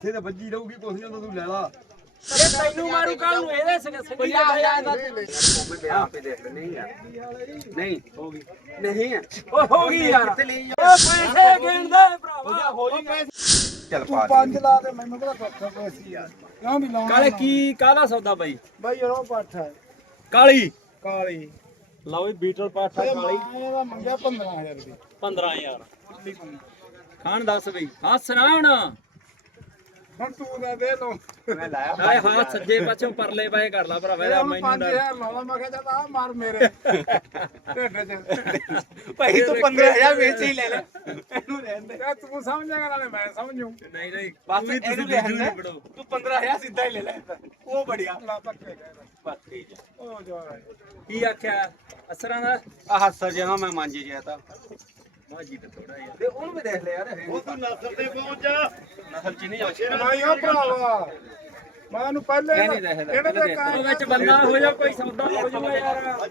ਇੱਥੇ ਤੇ ਵੱਜੀ ਰਹੂਗੀ ਕੁਛ ਨਹੀਂ ਤੂੰ ਲੈ ਲਾ ਤੈਨੂੰ ਮਾਰੂ ਕੱਲ ਨੂੰ ਇਹਦੇ ਸੰਗੀ ਆਪੇ ਦੇਖ ਲੈ ਨਹੀਂ ਯਾਰ ਨਹੀਂ ਹੋ ਗਈ ਨਹੀਂ ਓ ਹੋ ਗਈ ਯਾਰ ਕਿੱਥੇ ਲਈ ਓ ਪੈਸੇ ਗਿਣਦੇ ਭਰਾਵਾ ਹੋ ਜੀ ਚੱਲ ਤੂੰ ਪਾ 5 ਲਾ ਦੇ ਮੈਨੂੰ ਕਿਹੜਾ ਪੱਥਰ ਪੈਸੀ ਯਾਰ ਕਿਉਂ ਵੀ ਲਾਉਣਾ ਕਾਲੇ ਕੀ ਕਾਹਦਾ ਸੌਦਾ ਬਾਈ ਬਾਈ ਯਾਰ ਉਹ ਪੱਠ ਹੈ ਕਾਲੀ ਕਾਲੀ ਲਓ ਵੀ ਬੀਟਲ ਪਾਠਾ ਇਹ ਕਾਲੀ ਮਾਂ ਇਹਦਾ ਮੰਗਿਆ 15000 ਰੁਪਏ 15000 ਖਾਣ ਦੱਸ ਬਈ ਹੱਸ ਨਾ ਹੁਣ ਹੁਣ ਤੂੰ ਦਾ ਦੇ ਲੋ ਮੈਂ ਲਾਇਆ ਆਏ ਹੱਥ ਸੱਜੇ ਪਾਸੋਂ ਪਰਲੇ ਪਾਸੇ ਕਰ ਲਾ ਭਰਾਵਾ ਇਹਦਾ ਮੈਨੂੰ 5000 ਲਾਉਣਾ ਮੈਂ ਕਿਹਾ ਚੱਲ ਆ ਮਾਰ ਮੇਰੇ ਢਿੱਡ 'ਚ ਭਾਈ ਤੂੰ 15000 ਵੇਚ ਹੀ ਲੈ ਲੈ ਇਹਨੂੰ ਰਹਿਣ ਦੇ ਯਾਰ ਤੂੰ ਸਮਝੇਗਾ ਨਾਲੇ ਮੈਂ ਸਮਝੂ ਨਹੀਂ ਨਹੀਂ ਬਸ ਇਹਨੂੰ ਰਹਿਣ ਦੇ ਤੂੰ 15000 ਸਿੱਧਾ ਹੀ ਲੈ ਲੈ ਉਹ ਬੜੀਆ ਲਾ ਧੱਕੇ ਬਸ ਠੀਕ ਹੈ ਉਹ ਜਾ ਕੀ ਆਖਿਆ ਅਸਰਾਂ ਦਾ ਆ ਹੱਸਰ ਜਿਹਾ ਮੈਂ ਮੰਜੀ ਜਿਆ ਤਾਂ ਮਾਜੀ ਤੇ ਥੋੜਾ ਯਾਰ ਤੇ ਉਹਨੂੰ ਵੀ ਦੇਖ ਲੈ ਯਾਰ ਉਹ ਤੂੰ ਨਸਲ ਤੇ ਪਹੁੰਚ ਜਾ ਨਸਲ ਚ ਨਹੀਂ ਆਉਂਦਾ ਨਹੀਂ ਉਹ ਭਰਾਵਾ ਮੈਂ ਉਹਨੂੰ ਪਹਿਲੇ ਇਹ ਨਹੀਂ ਦੇਖਦਾ, ਇਹਨੇ ਤੇ ਉਹ ਵਿੱਚ ਬੰਦਾ ਹੋ ਜਾ ਕੋਈ ਸੌਦਾ ਹੋ ਜਾਊਗਾ ਯਾਰ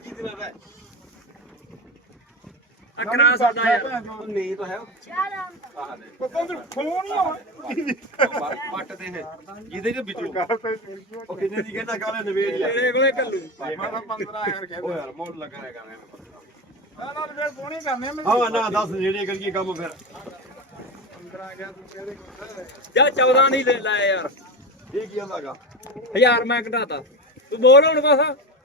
ਅਕਰਾ ਸੌਦਾ ਯਾਰ ਨਹੀਂ ਤਾਂ ਹੈ ਪਤਾ ਤੂੰ ਖੋਣ ਹੀ ਪੱਟ ਦੇ ਜਿਹਦੇ ਚ ਵਿਚੂ ਕਰ ਤੇ ਉਹ ਕਿੰਨੇ ਦੀ ਕਹਿੰਦਾ ਕਾਲੇ ਨਵੇੜ ਲੈ ਤੇਰੇ ਕੋਲੇ ਕੱਲੂ ਮੈਂ ਤਾਂ 15000 ਕਹਿੰਦਾ ਉਹ ਯਾਰ ਮੋੜ ਲੱਗਾ ਹੈਗਾ ਮੈਂ ਨਾ ਰੇਟ ਕੋਣੀ ਕਰਨੇ ਮੈਂ ਹਾਂ ਨਾ ਦੱਸ ਜਿਹੜੇ ਕਰੀਏ ਕੰਮ ਫਿਰ 15 ਗਿਆ ਤੂੰ ਕਿਹੜੇ ਕੋਲ ਜਾ 14 ਨਹੀਂ ਲੈ ਲਾਇਆ ਯਾਰ ਇਹ ਕੀ ਹੁੰਦਾਗਾ 1000 ਮੈਂ ਘਟਾਤਾ ਤੂੰ ਬੋਲ ਹੁਣ ਬਸ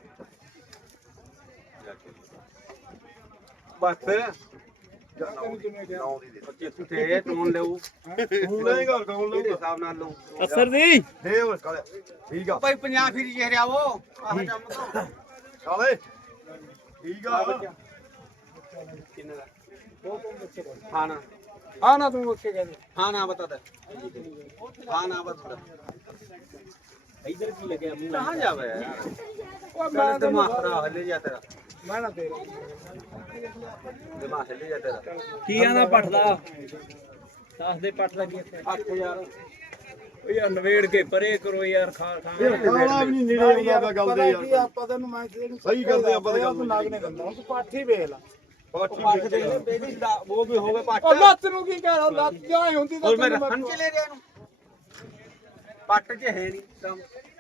ਬਸ ਫਿਰ ਤੈਨੂੰ ਕਿਵੇਂ ਕਿਹਾ 9 ਦੀ ਦੇ 25 ਤੇ ਟੋਨ ਲਊ ਤੂੰ ਨਹੀਂ ਗੱਲ ਕੌਣ ਲਊ ਹਿਸਾਬ ਨਾਲ ਲਊ ਅਸਰ ਦੀ ਦੇ ਉਹ ਕਾਲੇ ਠੀਕ ਆ ਭਾਈ 50 ਫਿਰ ਚਿਹਰਿਆ ਉਹ ਆਹ ਕੰਮ ਤੋਂ ਕਾਲੇ ਠੀਕ ਆ ਕਿੰਨੇ ਦਾ ਹਾਂ ਨਾ ਹਾਂ ਨਾ ਤੂੰ ਉੱਥੇ ਕਹਿੰਦੇ ਹਾਂ ਨਾ ਬਤਾ ਦੇ ਹਾਂ ਨਾ ਬਤਾ ਇਧਰ ਕੀ ਲੱਗਿਆ ਮੂੰਹ ਕਹਾਂ ਜਾਵੇ ਯਾਰ ਉਹ ਮੈਂ ਮੈਂ ਦਿਮਾਗ ਖਰਾਬ ਹੱਲੇ ਜਾ ਤੇਰਾ ਮੈਂ ਨਾ ਤੇਰੇ ਦਿਮਾਗ ਹੱਲੇ ਜਾ ਤੇਰਾ ਕੀ ਆਂਦਾ ਪੱਠ ਦਾ ਦੱਸ ਦੇ ਪੱਠ ਲੱਗੀ ਇੱਥੇ 8000 ਓ ਯਾਰ ਨਵੇੜ ਕੇ ਪਰੇ ਕਰੋ ਯਾਰ ਖਾ ਖਾਣਾ ਵੀ ਨਹੀਂ ਨੇੜੇ ਆਉਂਦਾ ਗੱਲ ਦੇ ਕੀ ਯਾਰ ਆਪਾਂ ਤੈਨੂੰ ਮੈਂ ਤੈਨੂੰ ਸਹੀ ਕਰਦੇ ਆਪਾਂ ਤਾਂ ਗੱਲ ਤੂੰ ਨਾਗ ਨੇ ਦਿੰਦਾ ਹੁਣ ਤੂੰ ਪਾਠੀ ਵੇਖ ਲਾ ਪੱਠ ਦੇ ਬੇਬੀ ਦਾ ਉਹ ਵੀ ਹੋਵੇ ਪੱਠ ਉਹ ਲੱਤ ਨੂੰ ਕੀ ਕਹਿ ਰਹਾ ਲੱਤ ਜਾਏ ਹੁੰਦੀ ਤਾਂ ਹੋਰ ਮੈਂ ਤੈਨੂੰ ਰੱਖਣ ਚ ਲੈ ਰਿਹਾ ਇਹਨੂੰ ਪੱਟ ਚ ਹੈ ਨਹੀਂ ਕੰਮ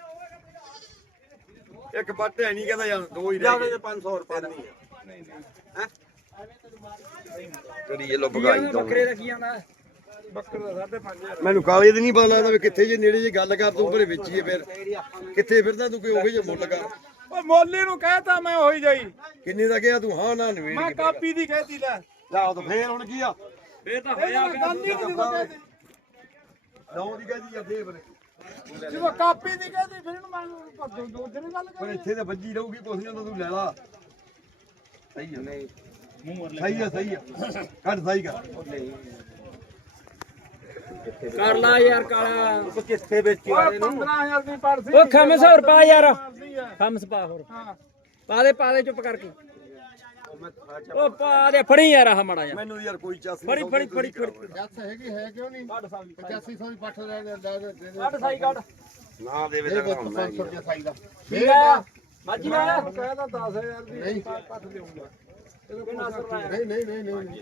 ਇੱਕ ਪੱਟ ਹੈ ਨਹੀਂ ਕਹਿੰਦਾ ਯਾਰ ਦੋ ਹੀ ਜਾ ਕੇ 500 ਰੁਪਏ ਦਾ ਨਹੀਂ ਹੈ ਕਰੀ ਇਹ ਲੋ ਬੱਕਰੇ ਦਾ ਕੀ ਆਂਦਾ ਬੱਕਰਾ ਦਾ 5.5 ਮੈਨੂੰ ਕਾਲੇ ਦੀ ਨਹੀਂ ਪਤਾ ਲੱਗਦਾ ਵੀ ਕਿੱਥੇ ਜੇ ਨੇੜੇ ਜੇ ਗੱਲ ਕਰ ਤੂੰ ਘਰੇ ਵੇਚੀਏ ਫਿਰ ਕਿੱਥੇ ਫਿਰਦਾ ਤੂੰ ਕੋਈ ਉਹੋ ਜੇ ਮੁੱਲ ਕਰ ਉਹ ਮੋਲੀ ਨੂੰ ਕਹਿਤਾ ਮੈਂ ਹੋਈ ਜਾਈ ਕਿੰਨੇ ਦਾ ਕਿਹਾ ਤੂੰ ਹਾਂ ਨਾ ਨਵੇੜ ਮੈਂ ਕੇ ਕਾਪੀ ਦੀ ਕਹਿਤੀ ਲੈ ਜਾ ਤਾਂ ਫੇਰ ਹੁਣ ਕੀ ਆ ਫੇਰ ਤਾਂ ਇਹ ਹੋਇਆ ਗੱਲ ਨਹੀਂ ਜਦੋਂ ਕਹਿਤੀ ਨੌ ਦੀ ਕਹਦੀ ਆ ਫੇਰ ਫਿਰ ਜਦੋਂ ਕਾਪੀ ਦੀ ਕਹਿਤੀ ਫਿਰ ਇਹਨੂੰ ਮੈਂ ਦੋ ਦਿਨ ਗੱਲ ਪਰ ਕਰੀ ਇੱਥੇ ਤੇ ਵੱਜੀ ਰਹੂਗੀ ਕੁਛ ਨਹੀਂ ਤੂੰ ਲੈ ਲਾ ਸਹੀ ਆ ਨਹੀਂ ਸਹੀ ਆ ਕੱਢ ਸਹੀ ਕਰ ਕਰ ਲਾ ਯਾਰ ਕਾਲਾ ਉਹ ਕਿੱਥੇ ਵੇਚੀ ਆ ਓਏ ਇਹਨੂੰ 15000 ਦੀ ਪਰਸੀ ਉਹ ਖਮਸ ਹੋਰ ਪਾ ਯਾਰ ਪਰਸੀ ਆ। ਖਮਸ ਪਾ ਹੋਰ ਹਾਂ ਪਾ ਦੇ ਚੁੱਪ ਕਰਕੇ ਉਹ ਪਾ ਦੇ ਫੜੀ ਯਾਰ ਆਹ ਮੜਾ ਜਾ ਮੈਨੂੰ ਯਾਰ ਕੋਈ ਚਾਸ ਫੜੀ ਜੱਸ ਹੈਗੀ ਹੈ ਕਿਉਂ ਨਹੀਂ 8500 ਦੀ ਪੱਠ ਲੈ ਦੇ ਕੱਢ ਸਾਈ ਕੱਢ ਨਾ ਦੇਵੇ ਤਾਂ ਹੁਣ ਮੈਂ ਕੀ ਕਰਾਂ। ਸਾਈ ਦਾ ਠੀਕ ਆ ਮਾਜੀ ਆਇਆ ਕਹਿਦਾ 10000 ਦੀ ਨਹੀਂ ਪੱਠ ਦੇਊਂਗਾ ਨਹੀਂ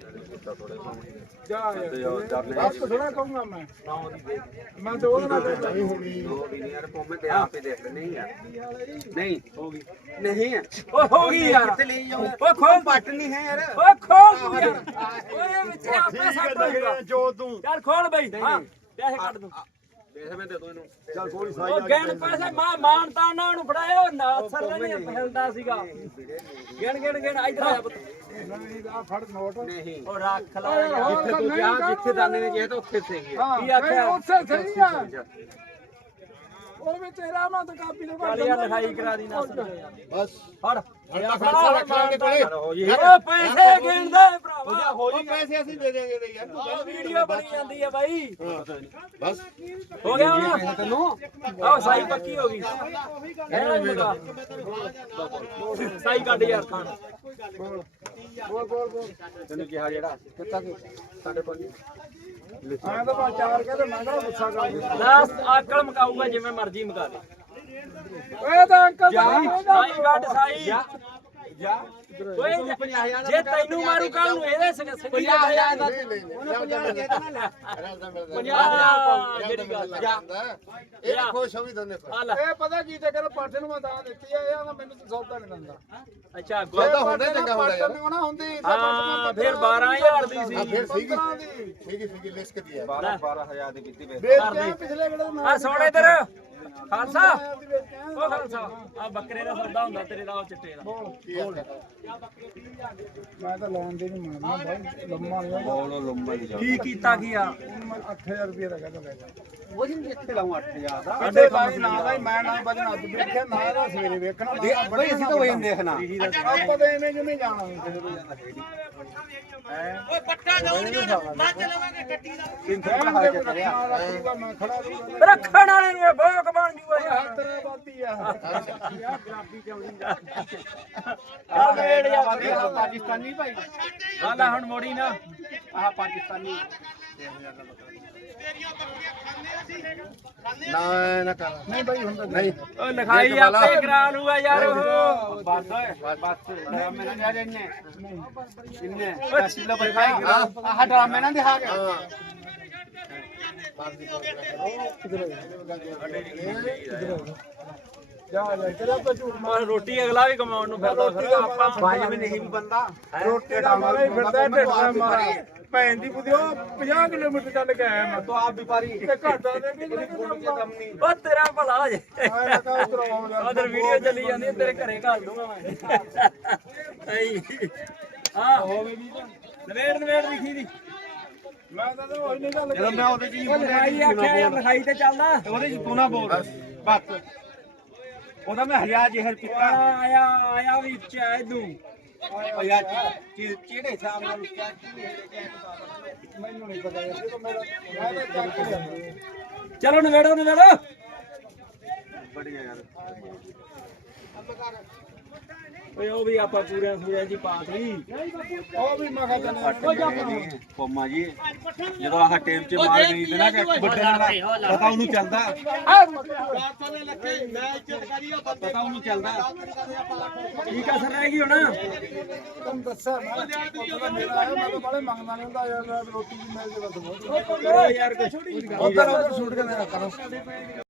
ਜਾ ਯਾਰ ਬਸ ਥੋੜਾ ਕਹੂੰਗਾ ਮੈਂ ਤਾਂ ਉਹਦੇ ਨਾਲ ਨਹੀਂ ਹੋਣੀ ਉਹ ਵੀ ਨਹੀਂ ਯਾਰ ਕੋਮੇ ਤੇ ਆਪੇ ਦੇਖ ਲੈ ਨਹੀਂ ਯਾਰ ਨਹੀਂ ਹੋ ਗਈ ਨਹੀਂ ਹੈ ਓ ਹੋ ਗਈ ਯਾਰ ਕਿੱਥੇ ਲਈ ਜਾਊਂ ਓ ਖੋਲ ਪੱਟ ਨਹੀਂ ਹੈ ਯਾਰ ਓ ਖੋਲ ਤੂੰ ਯਾਰ ਓਏ ਵਿੱਚ ਆਪੇ ਸੱਟ ਹੋਊਗਾ ਜੋ ਤੂੰ ਚੱਲ ਖੋਲ ਬਈ ਹਾਂ ਪੈਸੇ ਕੱਢ ਦੂੰ ਪੈਸੇ ਮੈਂ ਦੇ ਦੂੰ ਇਹਨੂੰ ਚੱਲ ਥੋੜੀ ਸਾਈ ਉਹ ਗਿਣ ਪੈਸੇ ਮਾਨਤਾ ਨਾ ਉਹਨੂੰ ਫੜਾਇਆ ਉਹ ਨਾ ਅਸਰ ਨਹੀਂ ਪਹਿਲਦਾ ਸੀਗਾ ਗਿਣ ਇਧਰ ਆ ਪੁੱਤ ਨਹੀਂ ਆ ਫੜ ਨੋਟ ਨਹੀਂ ਉਹ ਰੱਖ ਲਾ ਜਿੱਥੇ ਤੂੰ ਗਿਆ ਜਿੱਥੇ ਦਾਨੇ ਨੇ ਕਿਹਾ ਤਾਂ ਉੱਥੇ ਸਹੀ ਹੈ ਹਾਂ ਕੀ ਆਖਿਆ? ਉੱਥੇ ਸਹੀ ਆ ਉਹ ਵੀ ਤੇਰਾ ਮੈਂ ਤਾਂ ਕਾਪੀ ਨੂੰ ਚੱਲ ਯਾਰ ਲਿਖਾਈ ਕਰਾ ਦੀ ਨਾ ਬਸ ਫੜ ਰੱਖ ਲਾਂਗੇ ਕੋਲੇ ਓ ਪੈਸੇ ਗਿਣਦੇ ਭਰਾਵਾ ਹੋ ਜੀ ਪੈਸੇ ਅਸੀਂ ਦੇ ਦੇਂਗੇ ਤੇ ਯਾਰ ਆਹ ਵੀਡੀਓ ਬਣੀ ਜਾਂਦੀ ਹੈ ਬਾਈ ਬਸ ਹੋ ਗਿਆ ਹੁਣ ਤੈਨੂੰ ਆਹ ਸਾਈ ਪੱਕੀ ਹੋ ਗਈ ਸਾਈ ਕੱਢ ਯਾਰ ਖਾਣ ਬੋਲ ਤੈਨੂੰ ਕਿਹਾ ਜਿਹੜਾ ਕਿੱਤਾ ਕਿ ਸਾਡੇ ਕੋਲ ਆਇਆ ਤਾਂ ਬਾ ਚਾਰ ਕਹਿੰਦੇ ਮੈਂ ਕਿਹੜਾ ਗੁੱਸਾ ਕਰ ਲਾਸਟ ਆਕਲ ਮਕਾਊਗਾ ਜਿਵੇਂ ਮਰਜ਼ੀ ਮਕਾ ਦੇ ਓਏ ਤਾਂ ਅੰਕਲ ਸਾਈ ਕੱਢ ਸਾਈ ਜਾ ਓਏ ਜੇ ਤੈਨੂੰ ਮਾਰੂ ਕੱਲ ਨੂੰ ਇਹਦੇ ਸਿੰਘ 50,000 ਦਾ ਉਹਨੇ 50 ਦੇ ਦੇਣਾ ਲੈ 50,000 ਜਿਹੜੀ ਗੱਲ ਆ। ਇਹ ਖੁਸ਼ ਹੋ ਵੀ ਦੋਨੇ ਆ ਲੈ ਇਹ ਪਤਾ ਕੀ ਚੱਕਰ ਪਾਠੇ ਨੂੰ ਮੈਂ ਤਾਂ ਦਿੱਤੀ ਆ ਇਹ ਮੈਨੂੰ ਸੌਦਾ ਨਹੀਂ ਦਿੰਦਾ ਅੱਛਾ ਸੌਦਾ ਹੁੰਦਾ ਚੰਗਾ ਹੁੰਦਾ ਯਾਰ। ਨਾ ਹੁੰਦੀ ਹਾਂ ਫਿਰ 12000 ਦੀ ਹਾਂ ਸੀ ਫਿਰ ਸੀਗੀ 15 ਦੀ ਸੀਗੀ ਲਿਸਟ ਦੀ ਹੈ 12,000 ਦੀ ਕੀਤੀ ਵੇ ਵੇਚ ਕੇ ਪਿਛਲੇ ਵੇਲੇ ਮੈਂ ਆ ਸੋਣ ਇਧਰ ਖਾਲਸਾ ਦੀ ਵੇਚ ਕੇ ਆਇਆ। ਉਹ ਖਾਲਸਾ ਆ ਬੱਕਰੇ ਦਾ ਸੌਦਾ ਹੁੰਦਾ ਤੇਰੇ ਦਾ ਉਹ ਚਿੱਟੇ ਦਾ ਮੈਂ ਤਾਂ ਲੈਣ ਦੇ ਨਹੀਂ ਮੰਨਦਾ ਬਾਈ ਲੰਮਾ ਨਹੀਂ ਹੋਗਾ ਕੀ ਕੀਤਾ ਕੀ ਆ 8000 ਰੁਪਏ ਦਾ ਕਹਿੰਦਾ ਲੈ ਜਾ ਉਹ ਜਿੰਨੇ ਇੱਥੇ ਲਾਉਂ 8,000 ਦਾ ਸਾਡੇ ਬਾਈ ਨਾ ਦਾ ਮੈਂ ਨਾ ਵਜਣਾ ਅੱਜ ਵੇਖਿਆ ਨਾ ਦਾ ਸਵੇਰੇ ਵੇਖਣਾ ਬਈ ਅਸੀਂ ਤਾਂ ਵਜਨ ਦੇਖਣਾ ਆਪਾਂ ਤਾਂ ਐਵੇਂ ਜਿਵੇਂ ਜਾਣਾ ਕਿਸੇ ਤੋਂ ਓਏ ਪੱਟਾ ਜਾਉਂ ਨਾ ਚਲਾਵਾਂਗੇ ਗੱਡੀ ਦਾ 300 ਰੁਪਏ ਦਾ ਰੱਖੂਗਾ ਮੈਂ ਖੜਾ ਰਹੂੰਗਾ ਰੱਖਣ ਵਾਲੇ ਨੂੰ ਬੋਕ ਬਣ ਜੂਗਾ ਯਾਰ ਤੇਰਾ ਬਾਤੀ ਆ ਆ ਵੇੜ ਯਾਰ ਪਾਕਿਸਤਾਨੀ ਭਾਈ ਆ ਲੈ ਹੁਣ ਮੋੜੀ ਨਾ ਆਹ ਪਾਕਿਸਤਾਨੀ ਨਾ ਕਰ ਨਹੀਂ ਬਾਈ ਹੁੰਦਾ ਨਹੀਂ ਉਹ ਲਿਖਾਈ ਆਪੇ ਕਰਾ ਲੂਗਾ ਯਾਰ ਉਹ ਬਸ ਬਸ ਮੈਂ ਨਾ ਜਾ ਇੰਨੇ ਇੰਨੇ ਕਿਲੋ ਬਰਖਾਈ ਆਹ ਡਰਾਮੇ ਨਾ ਦਿਖਾ ਕੇ ਜਾ ਜਾ ਤੇਰਾ ਤਾਂ ਝੂਠ ਔਰ ਰੋਟੀ ਅਗਲਾ ਵੀ ਕਮਾਉਣ ਨੂੰ ਫਿਰਦਾ ਫਿਰ ਆਪਾਂ ਬਾਜ ਵੀ ਨਹੀਂ ਵੀ ਬੰਦਾ ਰੋਟੀ ਦਾ ਮਾਰਾ ਹੀ ਫਿਰਦਾ ਢੇਡਾ ਮਾਰਾ ਭੈਣ ਦੀ ਬੁੱਧੀ ਉਹ 50 ਕਿਲੋਮੀਟਰ ਚੱਲ ਕੇ ਆਇਆ ਮੈਂ ਤੋ ਆਪ ਵਪਾਰੀ ਤੇ ਘਾਟਾ ਦੇ ਵੀ ਨਹੀਂ ਕੰਮ ਨਹੀਂ ਉਹ ਤੇਰਾ ਭਲਾ ਹੋ ਜੇ ਆਇਆ ਕਾ ਉਤਰਵਾ ਉਧਰ ਵੀਡੀਓ ਚੱਲੀ ਜਾਂਦੀ ਹੈ, ਤੇਰੇ ਘਰੇ ਘਾਲ ਦੂੰਗਾ ਮੈਂ ਐਈ ਹਾਂ ਨਵੇੜ ਲਿਖੀ ਦੀ ਮੈਂ ਤਾਂ ਉਹ ਨਹੀਂ ਗੱਲ ਜਦੋਂ ਮੈਂ ਉਹਦੇ ਚ ਉਹ ਲਿਖਾਈ ਆਖਿਆ ਯਾਰ ਲਿਖਾਈ ਤੇ ਚੱਲਦਾ ਉਹਦੇ ਚ ਤੂੰ ਨਾ ਬੋਲ ਬਸ ਉਹਦਾ ਮੈਂ ਹਜ਼ਾਰ ਜ਼ਹਿਰ ਪੀਤਾ ਆਇਆ ਵਿੱਚ ਇਦੂ ਉਹ ਯਾਰ ਚਿਹੜੇ ਹਿਸਾਬ ਨਾਲ ਕਿਆ ਮੈਨੂੰ ਨਹੀਂ ਪਤਾ ਯਾਰ ਜਦੋਂ ਮੇਰਾ ਮੈਂ ਤਾਂ ਚੱਕ ਲਿਆ ਚਲੋ ਨਵੇੜੋ ਬੜੀਆ ਯਾਰ ਓਏ ਉਹ ਵੀ ਆਪਾਂ ਪੂਰਿਆਂ ਸੂਰਿਆਂ ਜੀ ਪਾਸ ਲਈ ਉਹ ਵੀ ਮੈਂ ਕਹਿੰਦਾ ਕੋਮਾ ਜੀ ਜਦੋਂ ਆਹ ਟੇਮ ਚ ਮਾਰ ਗਈ ਤੇ ਨਾ ਕਿ ਵੱਡੇ ਨਾਲ ਪਤਾ ਉਹਨੂੰ ਚੱਲਦਾ ਪਤਾ ਉਹਨੂੰ ਚੱਲਦਾ ਕੀ ਕਸਰ ਰਹਿ ਗਈ ਹੁਣ ਤੁਹਾਨੂੰ ਦੱਸਿਆ ਮੈਂ ਮੇਰਾ ਆਇਆ ਮੈਂ ਤਾਂ ਬੜੇ ਮੰਗਦਾ ਨਹੀਂ ਹੁੰਦਾ ਯਾਰ ਰੋਟੀ ਦੀ ਮਿਲ ਜੇ ਬਸ ਬਹੁਤ ਯਾਰ ਕੁਛ ਉਧਰ ਛੁੱਟ ਕੇ ਨਾ ਕਰੋ